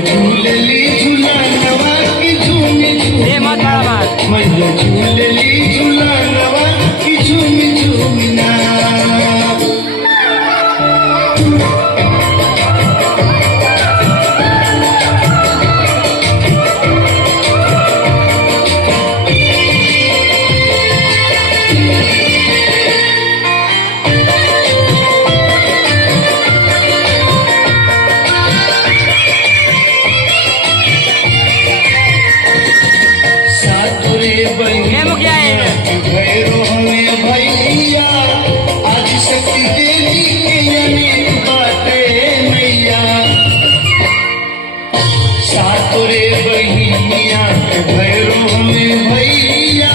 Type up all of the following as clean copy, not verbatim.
झूलली झूलनवा की झूमी झूमी मैया झूलली झूलनवा की झूमी झूमी ना। भैरो हमें भैया आज शक्ति देवी के अनेक बातें मैया। सातोरे बहिनिया भैरो हमें भैया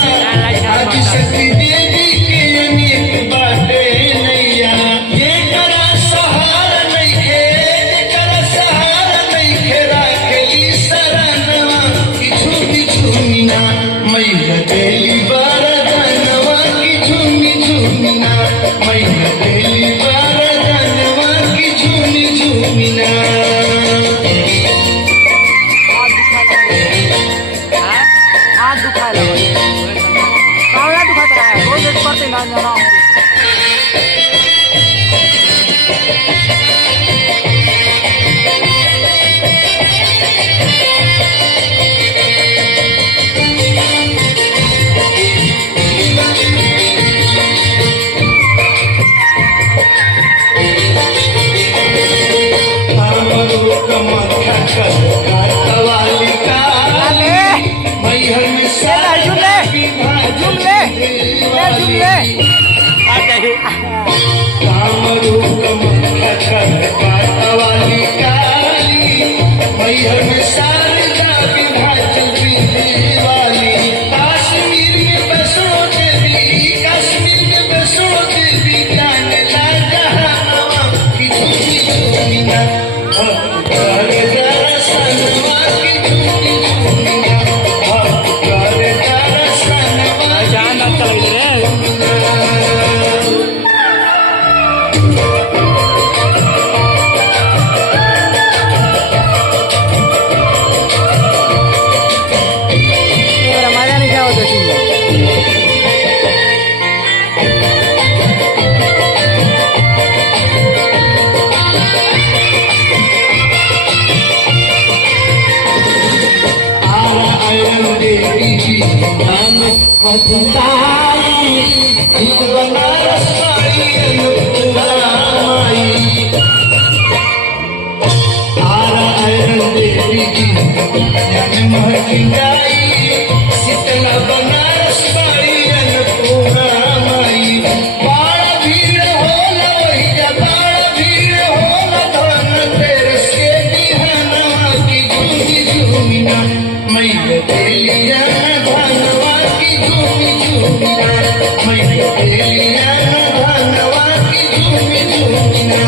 आज शक्ति देवी के अनेक बातें मैया। ये करा सहारा नहीं खे, ये करा सहारा नहीं खे, राखेली शरणवा की झूमी झूमी ना मैया देली बारदानवा की झूमी झूमी ना मैया देली बारदानवा की झूमी झूमी ना। शीतला बनारस बाई अन्नपूर्णा माई। बाळ भीड़ होला वैया, बाळ भीड़ होला धनतेरस के बिहानवा की झूमी झूमी ना मैया देलिया धनवा की झूमी झूमी ना मैया देलिया धनवा की झूमी झूमी ना।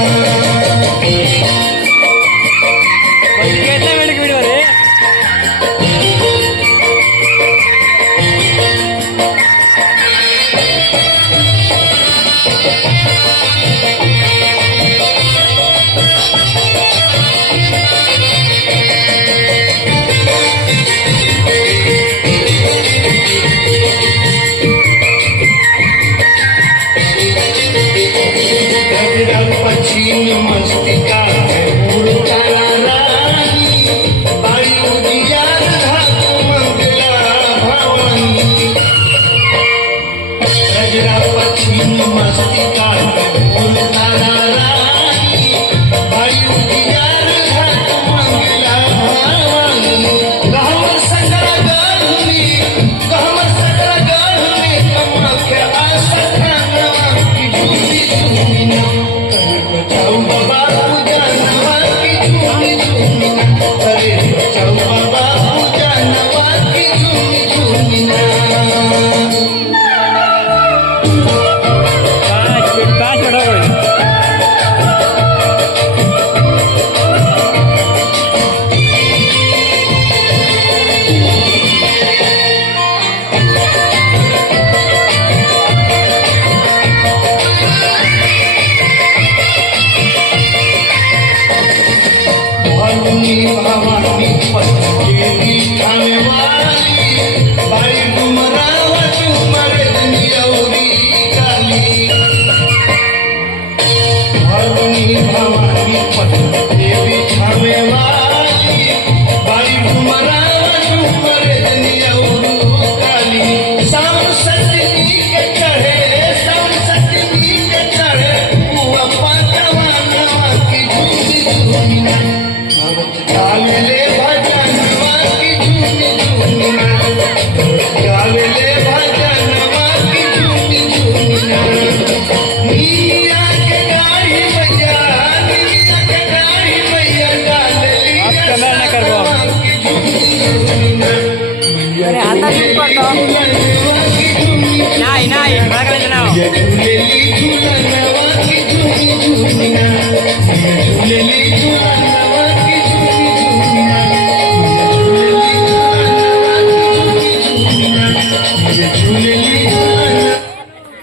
आता झूम करतो. नाही नाही मला करायचं नाव. झुलेली झुलनवा की झुमी झुमिया, झुलेली झुलनवा